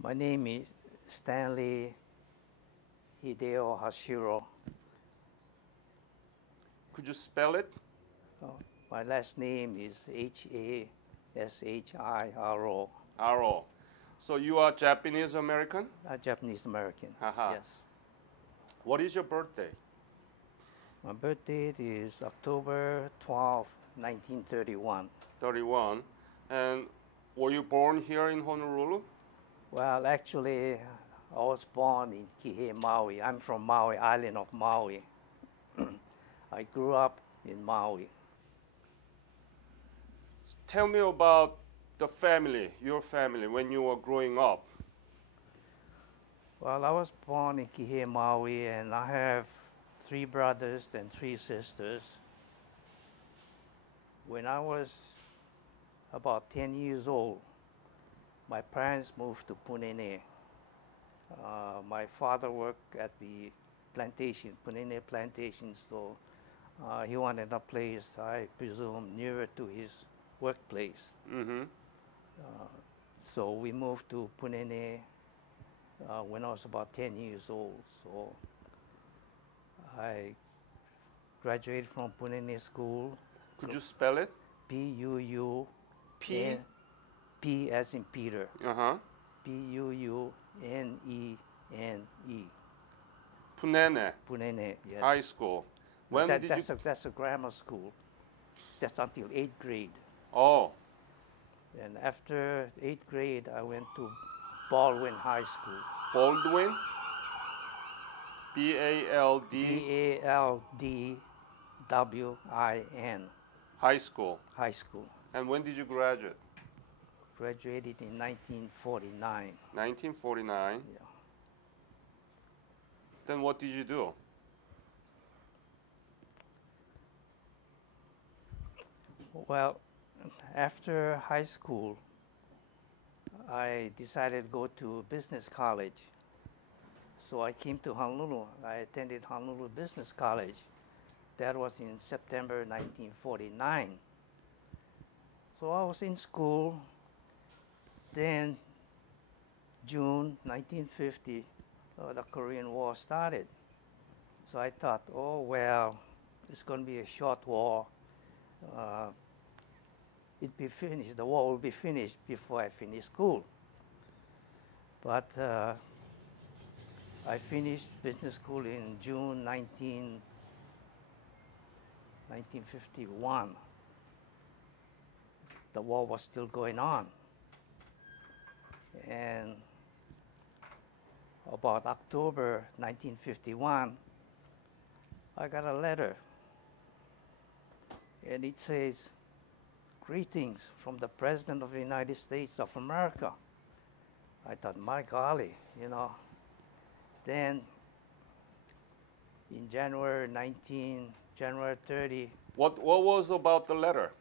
My name is Stanley Hashiro. Could you spell it? My last name is Hashiro. Aro. So you are Japanese American? Japanese American. Haha. Yes. What is your birthday? My birthday is October 12, 1931. 31. And were you born here in Honolulu? Well, actually, I was born in Kihei, Maui. I'm from Maui, island of Maui. I grew up in Maui. Tell me about the family, your family, when you were growing up. Well, I was born in Kihei, Maui, and I have 3 brothers and 3 sisters. When I was about 10 years old, my parents moved to Punene. My father worked at the plantation, Punene plantation, so he wanted a place, I presume, nearer to his workplace. Mm-hmm. So we moved to Punene when I was about 10 years old. So I graduated from Punene School. Could you spell it? P-U-U. P? P as in Peter. Uh-huh. P-U-U-N-E-N-E. Punene Punene, yes. High School. That's a grammar school. That's until 8th grade. Oh, And after 8th grade, I went to Baldwin High School. Baldwin? B-A-L-D? B-A-L-D-W-I-N. High School. High School. And when did you graduate? Graduated in 1949. 1949. Yeah. Then what did you do? Well, after high school, I decided to go to business college. So I came to Honolulu. I attended Honolulu Business College. That was in September 1949. So I was in school. Then, June 1950, the Korean War started. So I thought, oh, well, it's going to be a short war. It'd be finished, the war will be finished before I finish school. But I finished business school in June 1951. The war was still going on. And about October 1951, I got a letter. And it says, "Greetings from the President of the United States of America." I thought, my golly, you know. Then in January 30, What was about the letter?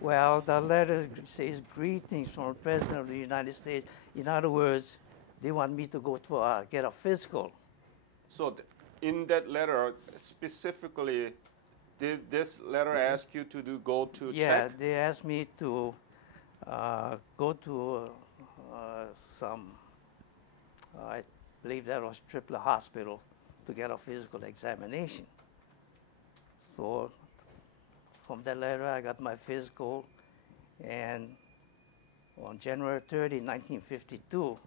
well, the letter says, "Greetings from the President of the United States." In other words, they want me to go to get a physical. So in that letter, specifically, did this letter ask you to go to Yeah, check? they asked me to go to some, I believe that was Triple Hospital, to get a physical examination. So from that letter, I got my physical, and on January 30, 1952,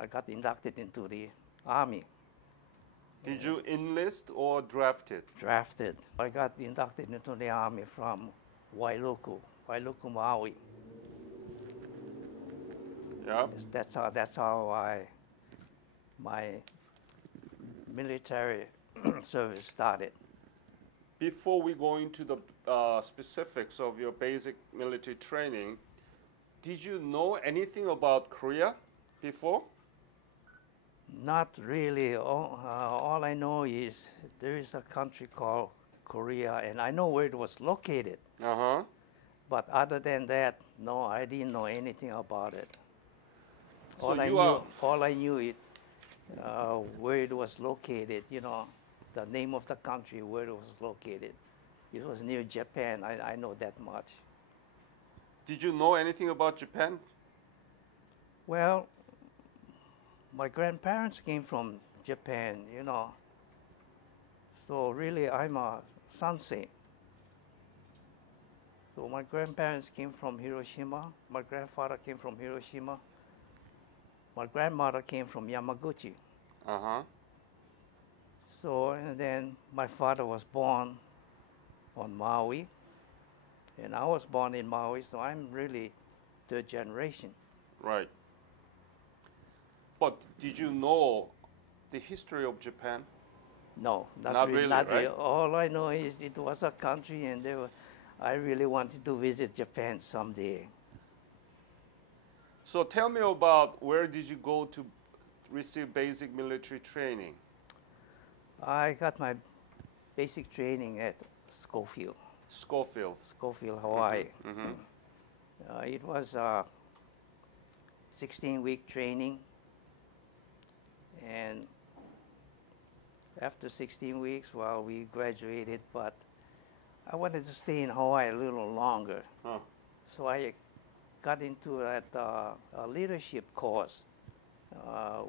I got inducted into the Army. Did you enlist or drafted? Drafted. I got inducted into the Army from Wailuku, Maui. Yeah. That's how my military service started. Before we go into the specifics of your basic military training, did you know anything about Korea before? Not really. All I know is there is a country called Korea, and I know where it was located. Uh-huh. But other than that, no, I didn't know anything about it. So All I knew it where it was located. You know, the name of the country where it was located. It was near Japan. I know that much. Did you know anything about Japan? Well, my grandparents came from Japan, you know. So really, I'm a sansei. So my grandparents came from Hiroshima. My grandfather came from Hiroshima. My grandmother came from Yamaguchi. Uh-huh. So, and then my father was born on Maui, and I was born in Maui, so I'm really third generation. Right. But did you know the history of Japan? No, Not really, not right? All I know is it was a country, and I really wanted to visit Japan someday. So tell me about where did you go to receive basic military training? I got my basic training at Schofield, Schofield. Hawaii. Mm-hmm. It was a 16-week training, and after 16 weeks, well, we graduated, but I wanted to stay in Hawaii a little longer. Huh. So I got into that a leadership course,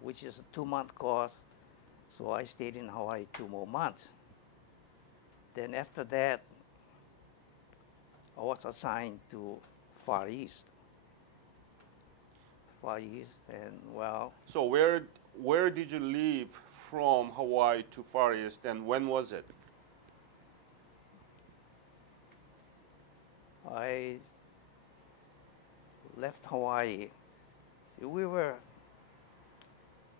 which is a 2-month course. So I stayed in Hawaii 2 more months. Then after that, I was assigned to Far East. And well, So where did you leave from Hawaii to Far East, and when was it? I left Hawaii. See, we were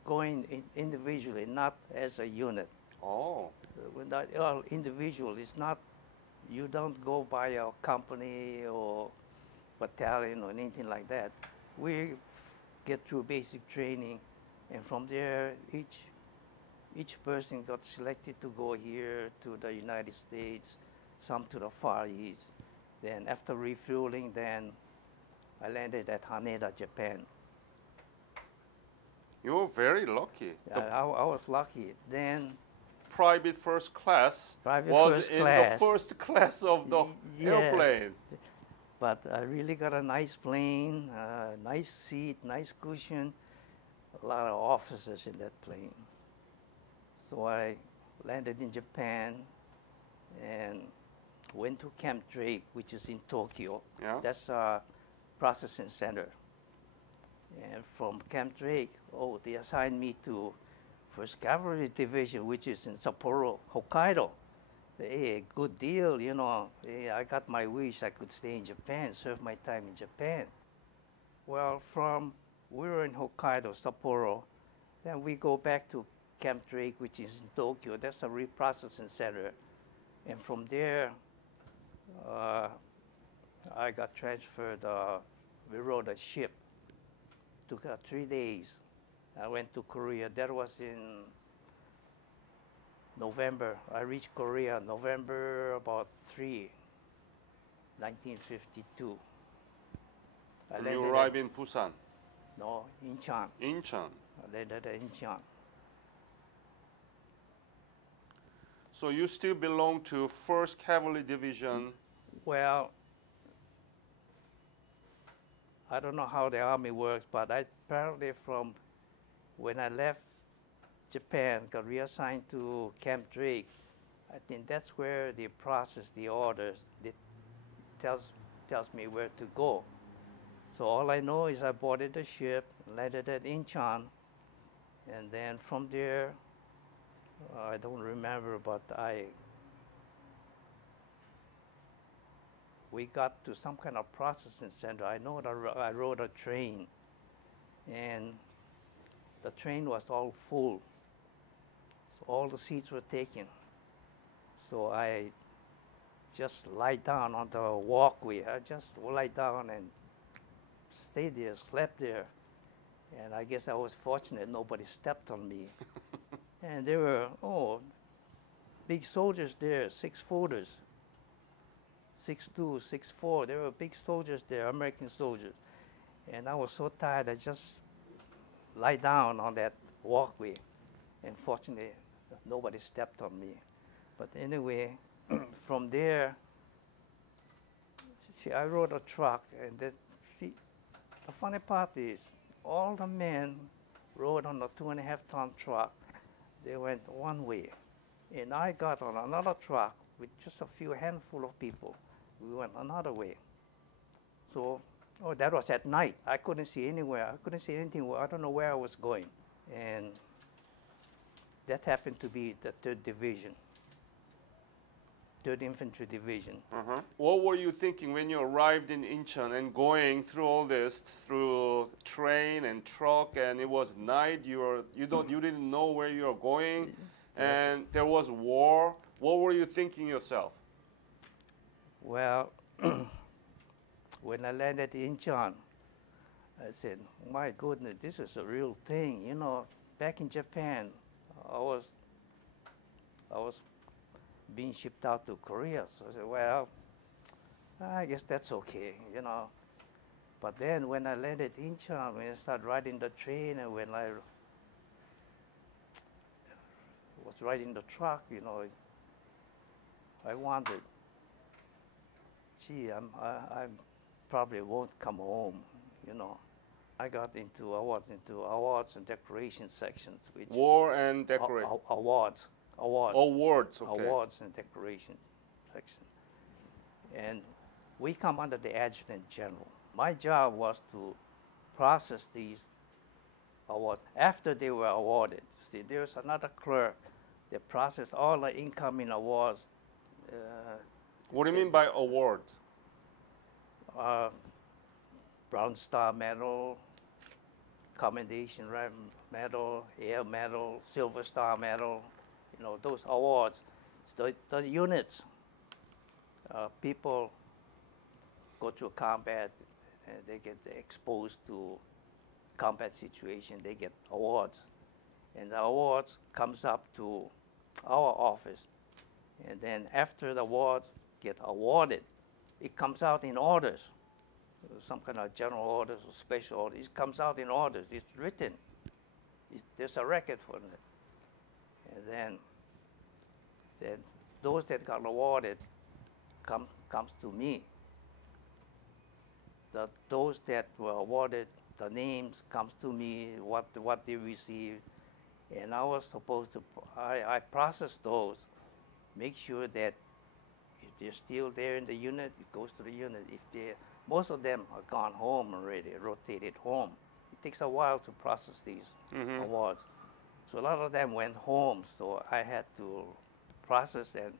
going individually, not as a unit. Oh. When that individual, it's not, you don't go by a company or battalion or anything like that. We get through basic training, and from there, each person got selected to go here to the United States, some to the Far East. Then after refueling, then I landed at Haneda, Japan. You were very lucky. I was lucky. Then Private first class Private was first in class. the first class of the Yes. airplane. But I really got a nice plane, nice seat, nice cushion, a lot of officers in that plane. So I landed in Japan and went to Camp Drake, which is in Tokyo. Yeah. That's a processing center. And from Camp Drake, they assigned me to 1st Cavalry Division, which is in Sapporo, Hokkaido. Hey, good deal, you know. Hey, I got my wish. I could stay in Japan, serve my time in Japan. Well, we were in Hokkaido, Sapporo. Then we go back to Camp Drake, which is in Tokyo. That's a reprocessing center. And from there, I got transferred. We rode a ship. Took 3 days. I went to Korea. That was in November. I reached Korea November about 3, 1952. And you arrived in Busan? No, Incheon. Incheon. I landed at Incheon. So you still belong to 1st Cavalry Division? Well, I don't know how the Army works, but apparently from when I left Japan, got reassigned to Camp Drake, I think that's where they process the orders. It tells me where to go. So all I know is I boarded the ship, landed at Incheon, and then from there, I don't remember, but we got to some kind of processing center. I know that I rode a train, and the train was all full. So all the seats were taken. So I just lie down on the walkway. I just lie down and stayed there, slept there. And I guess I was fortunate nobody stepped on me. And there were, big soldiers there, 6-footers. 6'2", 6'4". There were big soldiers there, American soldiers. And I was so tired, I just lie down on that walkway. And fortunately, nobody stepped on me. But anyway, from there, I rode a truck. And the funny part is, all the men rode on a 2.5-ton truck. They went one way. And I got on another truck with just a few handful of people. We went another way. So, that was at night. I couldn't see anywhere. I couldn't see anything. I don't know where I was going. And that happened to be the 3rd Division, 3rd Infantry Division. What were you thinking when you arrived in Incheon and going through all this through train and truck, and it was night? You didn't know where you were going, and there was war. What were you thinking yourself? Well, when I landed in Incheon, I said, "My goodness, this is a real thing." You know, back in Japan, I was being shipped out to Korea. So I said, well, I guess that's okay, you know. But then when I landed in Incheon, when I started riding the train and when I was riding the truck, you know, I wondered, gee, I probably won't come home, you know. I was into awards and decoration sections. Which War and decoration. Awards. Awards, okay. Awards and decoration section. And we come under the adjutant general. My job was to process these awards after they were awarded. See, there's another clerk that processed all the incoming awards. What do you mean by awards? Bronze Star Medal, Commendation Medal, Air Medal, Silver Star Medal, you know, those awards. So the units, people go to combat, and they get exposed to combat situation, they get awards. And the awards comes up to our office. And then after the awards get awarded, it comes out in orders. Some kind of general orders or special orders. It comes out in orders. It's written. There's a record for it. And then those that got awarded comes to me. Those that were awarded, the names comes to me, what they received, and I was supposed to. I process those, make sure that if they're still there in the unit, it goes to the unit. Most of them are gone home already, rotated home. It takes a while to process these awards. So a lot of them went home, so I had to process and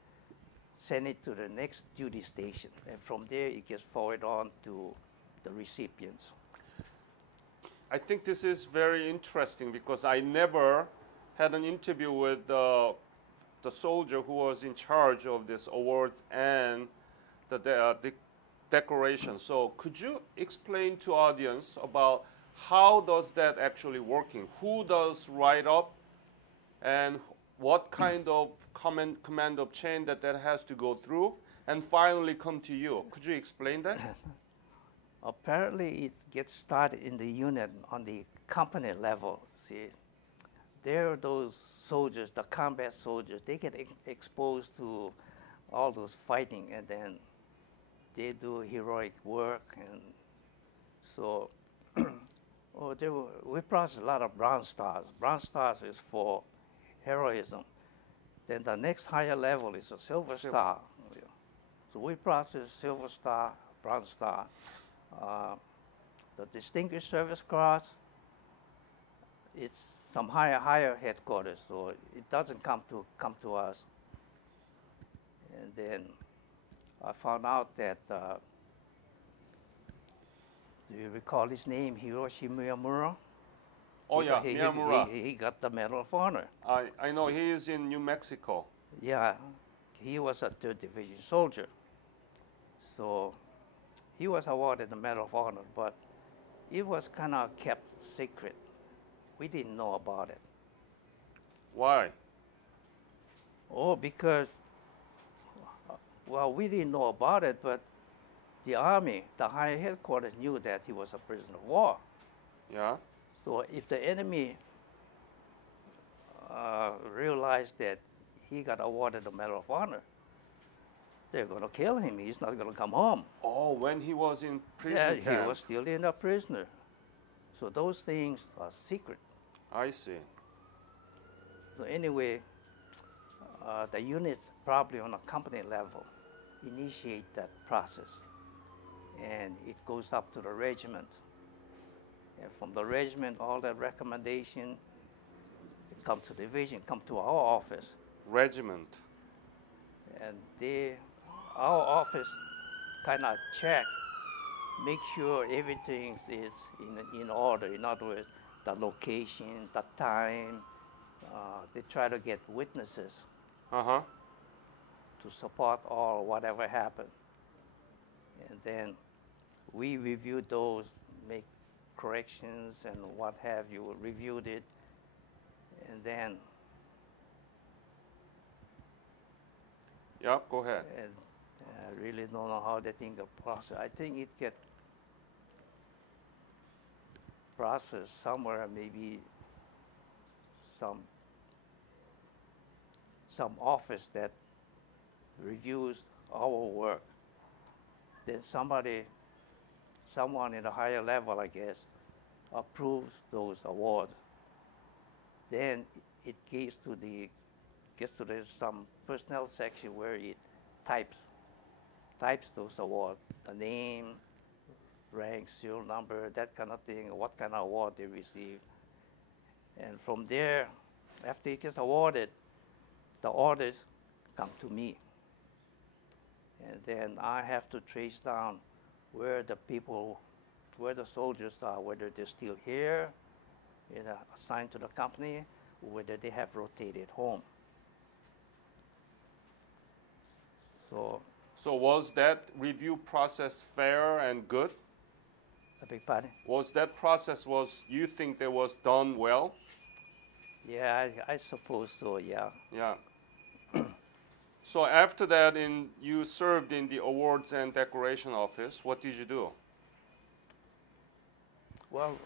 send it to the next duty station. And from there, it gets forwarded on to the recipients. I think this is very interesting because I never had an interview with the soldier who was in charge of this awards and the decoration. So could you explain to audience about how does that actually working? Who does write up and what kind of command of chain that has to go through and finally come to you? Could you explain that? Apparently, it gets started in the unit on the company level. See, there are those soldiers, the combat soldiers, they get exposed to all those fighting, and then they do heroic work. And so we process a lot of Bronze Stars. Bronze Stars is for heroism. Then the next higher level is a Silver Star. So we process Silver Star, Bronze Star. The Distinguished Service Cross, it's some higher headquarters, so it doesn't come to us. And then I found out that, do you recall his name, Hiroshi Miyamura? Oh yeah, Miyamura. He got the Medal of Honor. I know, he is in New Mexico. Yeah, he was a 3rd Division soldier. So he was awarded the Medal of Honor, but it was kind of kept secret. We didn't know about it. Why? Oh, because, well, we didn't know about it, but the Army, the higher headquarters, knew that he was a prisoner of war. Yeah. So if the enemy realized that he got awarded the Medal of Honor, they're going to kill him. He's not going to come home. Oh, when he was in prison Yeah, camp. he was still in a prisoner. So those things are secret. I see. So anyway, the units probably on a company level initiate that process, and it goes up to the regiment. And from the regiment, all that recommendation come to division, come to our office, Regiment. and our office kind of check, make sure everything is in order. In other words, the location, the time. They try to get witnesses Uh-huh. to support all whatever happened. And then we reviewed those, make corrections and what have you, reviewed it, and then Yeah, go ahead. and I really don't know how they think the process. I think it get processed somewhere, maybe some office that reviews our work. Then someone in a higher level, I guess, approves those awards. Then it gets to some personnel section where it types those awards, the name, rank, serial number, that kind of thing, what kind of award they receive. And from there, after it gets awarded, the orders come to me. And then I have to trace down where the soldiers are, whether they're still here, assigned to the company, or whether they have rotated home. So was that review process fair and good? I beg pardon? Was that process, you think that was done well? Yeah, I suppose so, yeah. Yeah. So after that, you served in the awards and decoration office. What did you do? Well,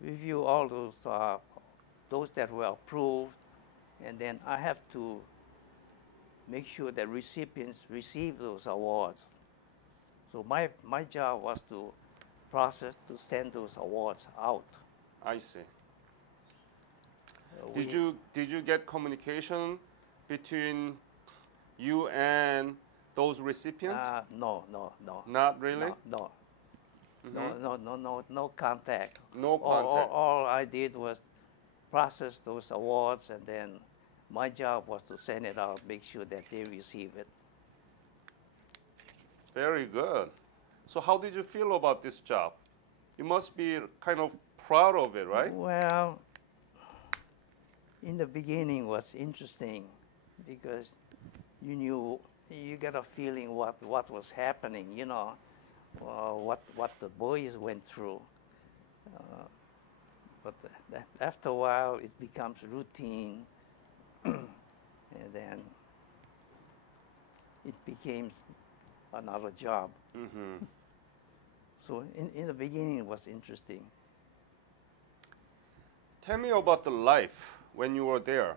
review all those that were approved, and then I have to make sure that recipients receive those awards. So my job was to process, to send those awards out. I see. Did you get communication between you and those recipients? No. Not really? No. Mm-hmm. No contact. No contact. All I did was process those awards, and then my job was to send it out, make sure that they receive it. Very good. So how did you feel about this job? You must be kind of proud of it, right? Well, in the beginning was interesting because you got a feeling what was happening, what the boys went through. But after a while, it becomes routine, and then it became another job. Mm-hmm. So in the beginning, it was interesting. Tell me about the life when you were there.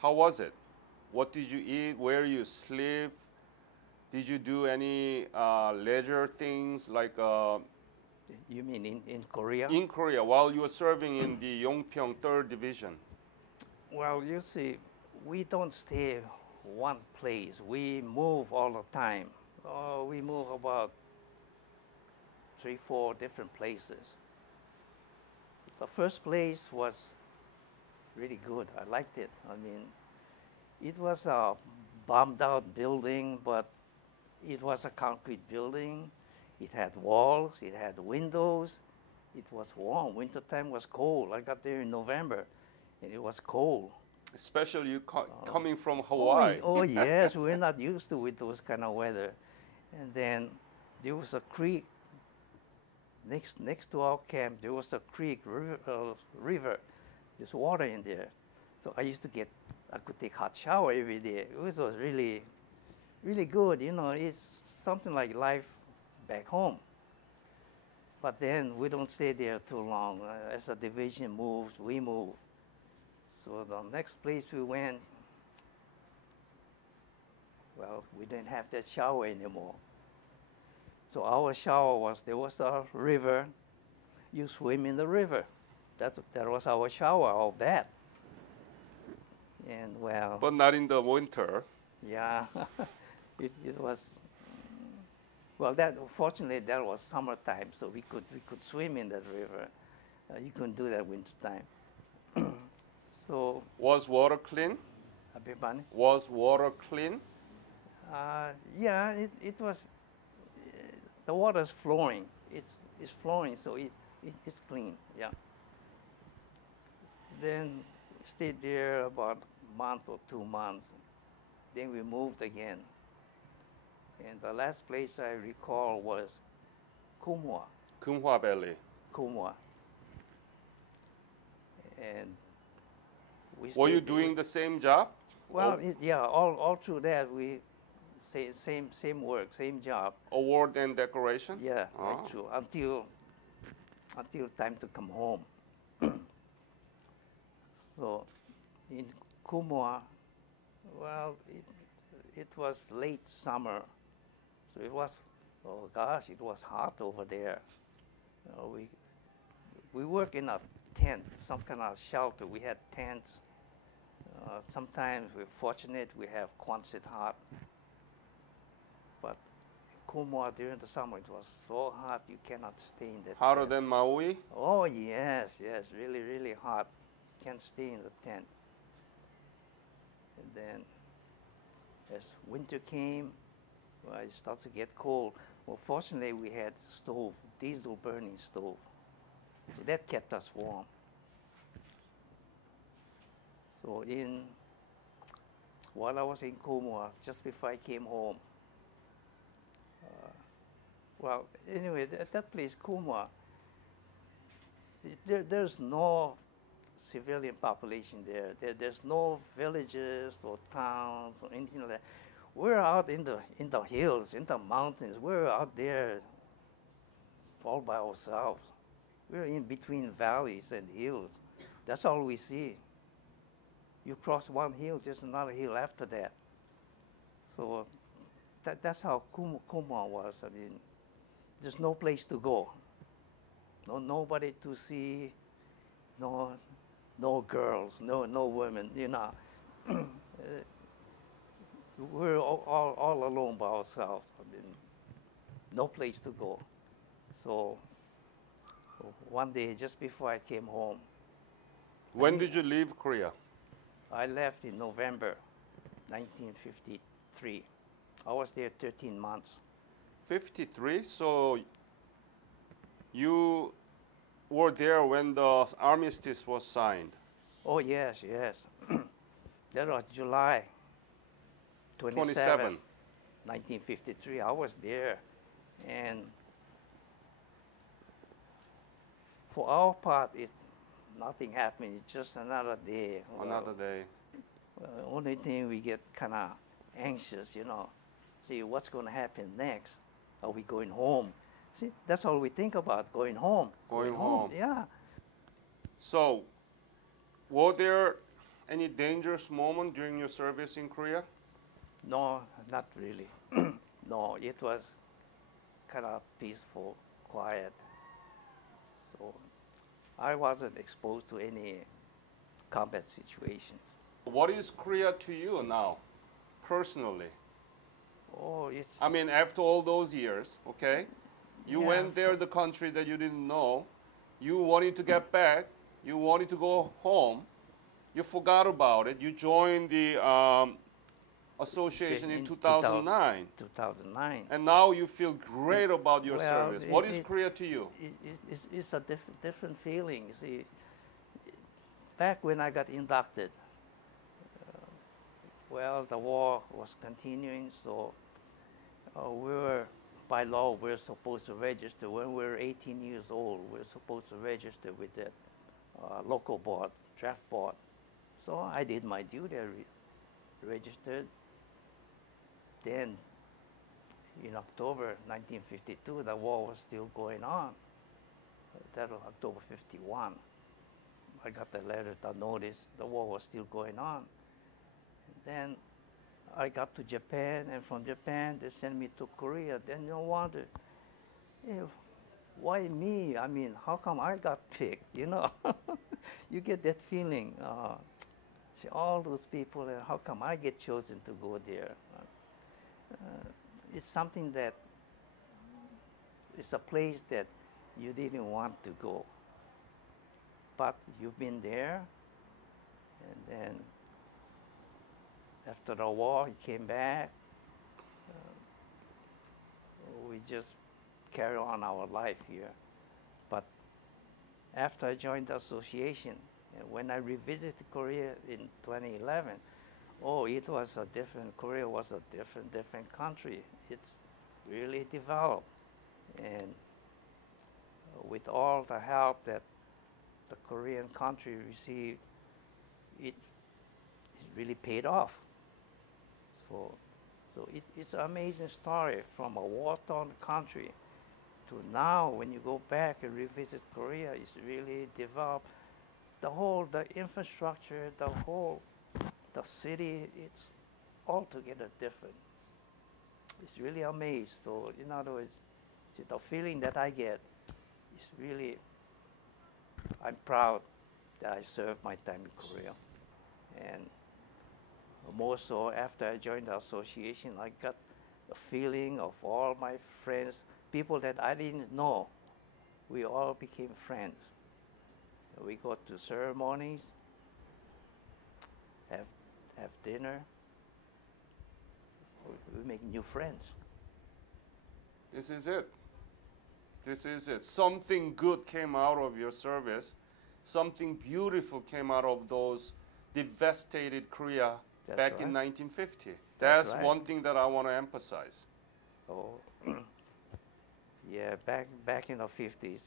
How was it? What did you eat? Where you sleep? Did you do any leisure things like? You mean in Korea? In Korea, while you were serving in the Yongpyeong 3rd Division. Well, you see, we don't stay one place. We move all the time. We move about 3-4 different places. The first place was really good. I liked it. I mean, it was a bombed out building, but it was a concrete building. It had walls, it had windows. It was warm. Wintertime was cold. I got there in November, and it was cold. Especially you coming from Hawaii. Oh yes, we're not used to with those kind of weather. And then there was a creek next to our camp. There was a creek, river. There's water in there. So I could take hot shower every day. It was really, really good. It's something like life back home. But then we don't stay there too long. As the division moves, we move. So the next place we went, well, we didn't have that shower anymore. So our shower there was a river. You swim in the river. that was our shower, our bath. And well, But not in the winter. yeah, it was. Well, that fortunately that was summertime, so we could swim in that river. You couldn't do that wintertime. So, Was water clean? a bit funny. Was water clean? Yeah, it was. The water is flowing. It's flowing, so it's clean. Yeah. Then stayed there about a month or 2 months. Then we moved again. And the last place I recall was Kumwa. Kumhwa Valley. Kumwa. And we Were you stayed there. doing the same job? Well, yeah, all through that we same work, same job. Award and decoration? Yeah, Oh. right through until time to come home. So in Kumwa, well, it was late summer, so it was, oh gosh, it was hot over there. We work in a tent, some kind of shelter. We had tents. Sometimes we're fortunate we have Quonset hot. But in Kumwa during the summer it was so hot you cannot stay in the Hotter tent. than Maui? Oh yes, really, really hot. Can't stay in the tent. And then as winter came, well, it starts to get cold. Well, fortunately we had stove, diesel burning stove. So that kept us warm. So while I was in Kumwa, just before I came home, well, anyway, that place, Kumwa, there's no civilian population there. There's no villages or towns or anything like that. We're out in the hills, in the mountains. We're out there all by ourselves. We're in between valleys and hills. That's all we see. You cross one hill, there's another hill after that. So that's how Kumwa was. I mean, there's no place to go. Nobody to see. No girls. No women. You know, we're all alone by ourselves. I mean, no place to go. So one day, just before I came home, When did you leave Korea? I left in November 1953. I was there 13 months. 53. So you were there when the armistice was signed. Oh, yes. That was July 27, 1953. I was there. And for our part, nothing happened. It's just another day. Another day. Only thing we get kind of anxious, See, what's going to happen next? Are we going home? See, that's all we think about, going home. Going home. Yeah. So, were there any dangerous moment during your service in Korea? No, not really. No, it was kind of peaceful, quiet. So I wasn't exposed to any combat situations. What is Korea to you now, personally? Oh, it's I mean, after all those years, okay? You Yeah. went there, the country that you didn't know. You wanted to get back. You wanted to go home. You forgot about it. You joined the association in 2009. 2009. And now you feel great about your Well, service. What is Korea to you? It's a different feeling. You see, back when I got inducted, well, the war was continuing, so by law, we're supposed to register. When we're 18 years old, we're supposed to register with the local board, draft board. So I did my duty, I registered. Then in October 1952, the war was still going on. That was October 51. I got the letter, the notice, the war was still going on. And then I got to Japan, and from Japan, they sent me to Korea. Then no wonder, why me? I mean, how come I got picked? You know, you get that feeling. See all those people, and how come I get chosen to go there? It's something that it's a place that you didn't want to go, but you've been there, and then after the war, he came back. We just carry on our life here. But after I joined the association, and when I revisited Korea in 2011, oh, it was a different, Korea was a different country. It's really developed. And with all the help that the Korean country received, it really paid off. So it's an amazing story from a war-torn country to now when you go back and revisit Korea, it's really developed. The infrastructure, the city, it's altogether different. It's really amazed. So in other words, the feeling that I get is really, I'm proud that I served my time in Korea. And more so after I joined the association, I got a feeling of all my friends, people that I didn't know. We all became friends. We go to ceremonies, have dinner. We make new friends. This is it. This is it. Something good came out of your service. Something beautiful came out of those devastated Korea back in 1950. That's right. one thing that I want to emphasize. Oh, yeah, back in the 50s,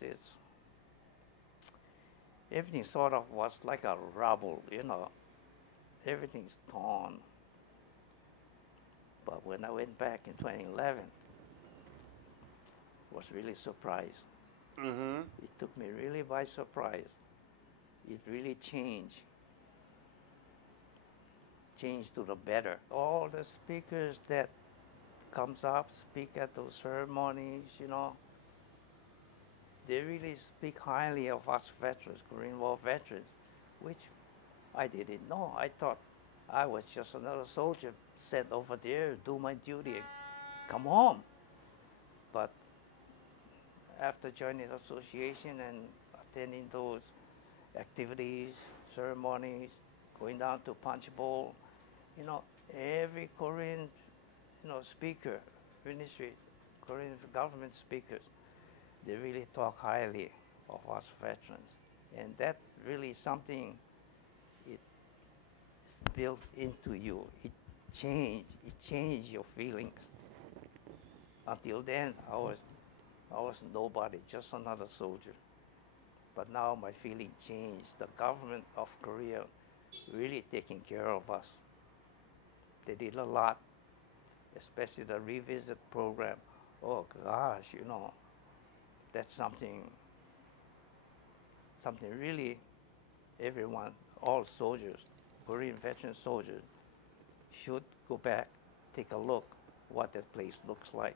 everything sort of was like a rubble, you know. Everything's torn. But when I went back in 2011, I was really surprised. Mm-hmm. It took me really by surprise. It really changed to the better. All the speakers that comes up, speak at those ceremonies, you know, they really speak highly of us veterans, Korean War veterans, which I didn't know. I thought I was just another soldier sent over there to do my duty and come home. But after joining the association and attending those activities, ceremonies, going down to Punch Bowl, you know, every Korean, you know, speaker, ministry, Korean government speakers, they really talk highly of us veterans. And that really something, it's built into you. It changed your feelings. Until then, I was nobody, just another soldier. But now my feeling changed. The government of Korea really taking care of us. They did a lot, especially the revisit program. Oh gosh, you know, that's something really everyone, all soldiers, Korean veteran soldiers, should go back, take a look what that place looks like.